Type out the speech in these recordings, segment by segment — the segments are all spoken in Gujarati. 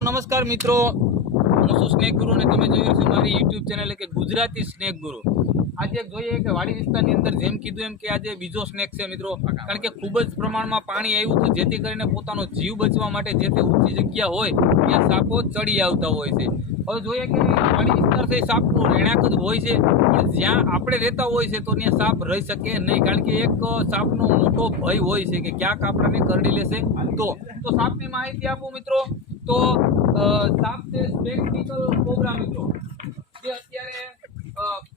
નમસ્કાર મિત્રો. હું છું સ્નેક ગુરુ અને તમે જોઈ છો મારી યુટ્યુબ ચેનલ કે ગુજરાતી સ્નેક ગુરુ આજે જોઈએ કે વાડી વિસ્તારની અંદર જેમ કીધું એમ કે આજે બીજો સ્નેક છે મિત્રો. કારણ કે ખૂબ જ પ્રમાણમાં પાણી આવ્યું હતું જેથી કરીને પોતાનો જીવ બચવા માટે જે તે ઊંચી જગ્યા હોય, ત્યાં સાપો ચડી આવતા હોય છે. હવે જોઈએ કે વાડી વિસ્તાર છે સાપનું રહેણાંક જ હોય છે. પણ જ્યાં આપણે રહેતા હોય છે તો ત્યાં સાપ રહી શકે નહીં. કારણ કે એક સાપનો મોટો ભય હોય છે કે ક્યાંક આપણને કરડી લેશે તો સાપની માહિતી આપું મિત્રો. તો સાપ છે સ્પેક્ટિકલ કોબરા મિત્રો જે અત્યારે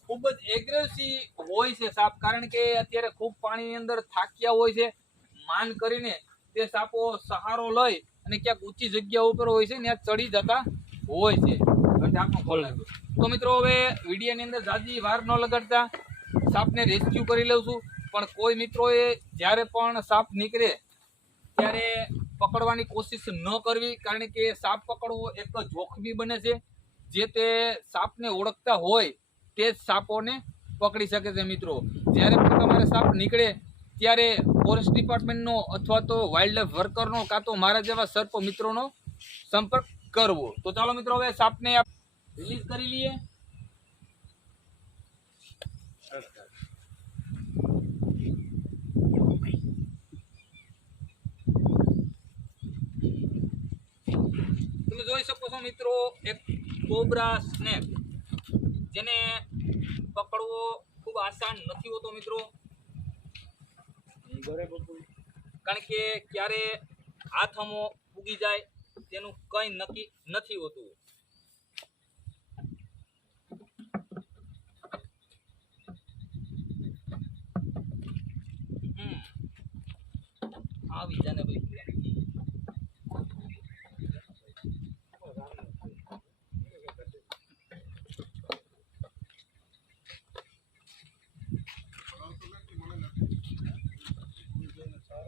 ખૂબ જ એગ્રેસિવ હોય છે સાપ. કારણ કે અત્યારે ખૂબ પાણીની અંદર થાક્યા હોય છે. માન કરીને તે સાપો સહારો લઈ અને ક્યાંક ઊંચી જગ્યા ઉપર હોય છે ને ત્યાં ચડી જતા હોય છે. તો મિત્રો હવે વિડીયાની અંદર જાજી વાર ન લગાડતા. સાપને રેસ્ક્યુ કરી લઉં છું. પણ કોઈ મિત્રોએ જ્યારે પણ સાપ નીકળે ત્યારે પકડવાની કોશિશ ન કરવી, કારણ કે સાપ પકડવો એક જોખમી બને છે. જે તે સાપને ઓળખતા હોય, તે જ સાપોને પકડી શકે છે મિત્રો. જ્યારે પણ તમારે સાપ નીકળે, ત્યારે ફોરેસ્ટ ડિપાર્ટમેન્ટનો અથવા તો વાઇલ્ડ લાઈફ વર્કરનો કાં તો મારા જેવા સર્પ મિત્રોનો સંપર્ક કરવો. તો ચાલો મિત્રો, હવે સાપને રિલીઝ કરી લઈએ તમે મિત્રો એક કોબરા સ્નેક જેને પકડવો ખૂબ આસાન નથી હોતો મિત્રો. કારણ કે ક્યારે હાથમો ઉગી જાય તેનું કંઈ નક્કી નથી હોતું. આવી જાને ભાઈ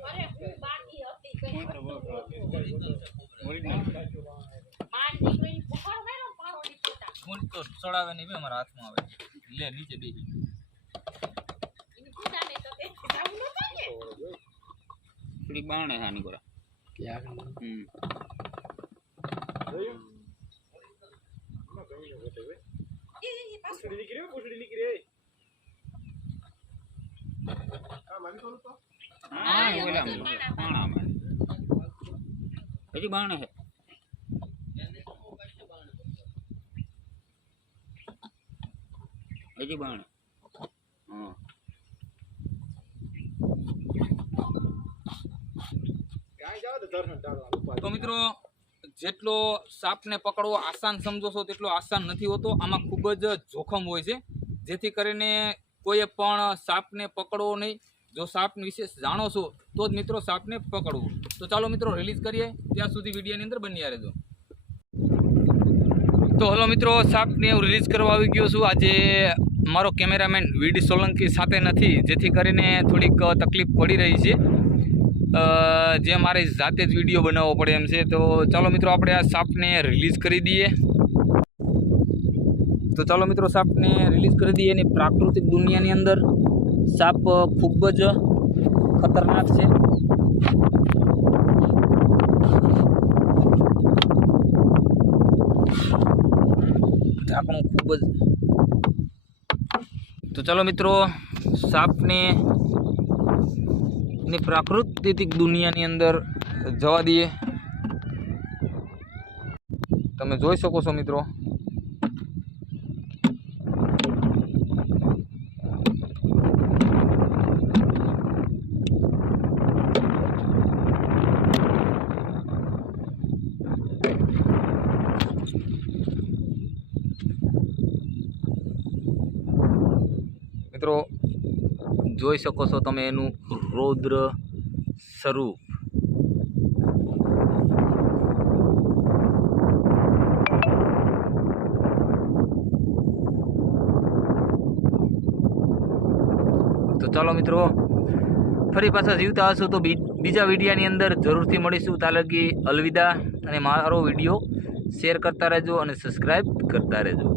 અરે હું બાકી હતી કઈ માર દીકરી પકડ મેરો પારો દીકરા ફોન તો ચડાવે નહીં બે અમારા હાથમાં આવે લે નીચે બેસી એની પૂજાને તો તે જાવું નતો ને થોડી બાણે હાની કોરા હમ એ એ પાછું હા ઓલા પાણામાં હજી બાણે હે હજી બાણે તો મિત્રો, જેટલો સાપને પકડવો આસાન સમજો છો, તેટલો આસાન નથી હોતો. આમાં ખૂબ જ જોખમ હોય છે. જેથી કરીને કોઈએ પણ સાપને પકડવો નહીં જો સાપ વિશે જાણો છો, તો જ મિત્રો સાપને પકડવું. તો ચાલો મિત્રો રિલીઝ કરીએ. ત્યાં સુધી વિડીયોની અંદર બન્યા રહેજો. તો હલો મિત્રો, સાપને હું રિલીઝ કરવા આવી ગયો છું. આજે મારો કેમેરામેન વીડી સોલંકી સાથે નથી, જેથી કરીને થોડીક તકલીફ પડી રહી છે. જે મારે જાતે જ વીડિયો બનાવવો પડે એમ છે. તો ચાલો મિત્રો, આપણે આ સાપને રિલીઝ કરી દઈએ. તો ચાલો મિત્રો, સાપને રિલીઝ કરી દઈએ એની પ્રાકૃતિક દુનિયાની અંદર. સાપ ખૂબ જ ખતરનાક છે. ઢાંકણું ખૂબ જ તો ચાલો મિત્રો, સાપને ને પ્રાકૃતિક દુનિયાની અંદર જવા દઈએ. તમે જોઈ શકો છો મિત્રો મિત્રો, જોઈ શકો છો તમે એનું રૌદ્ર સ્વરૂપ. તો ચાલો મિત્રો, ફરી પાછા જીવતા હશો તો બીજા વિડીયાની અંદર જરૂરથી મળીશું. તાલગી અલવિદા અને મારો વીડિયો શેર કરતા રહેજો અને સબસ્ક્રાઈબ કરતા રહેજો.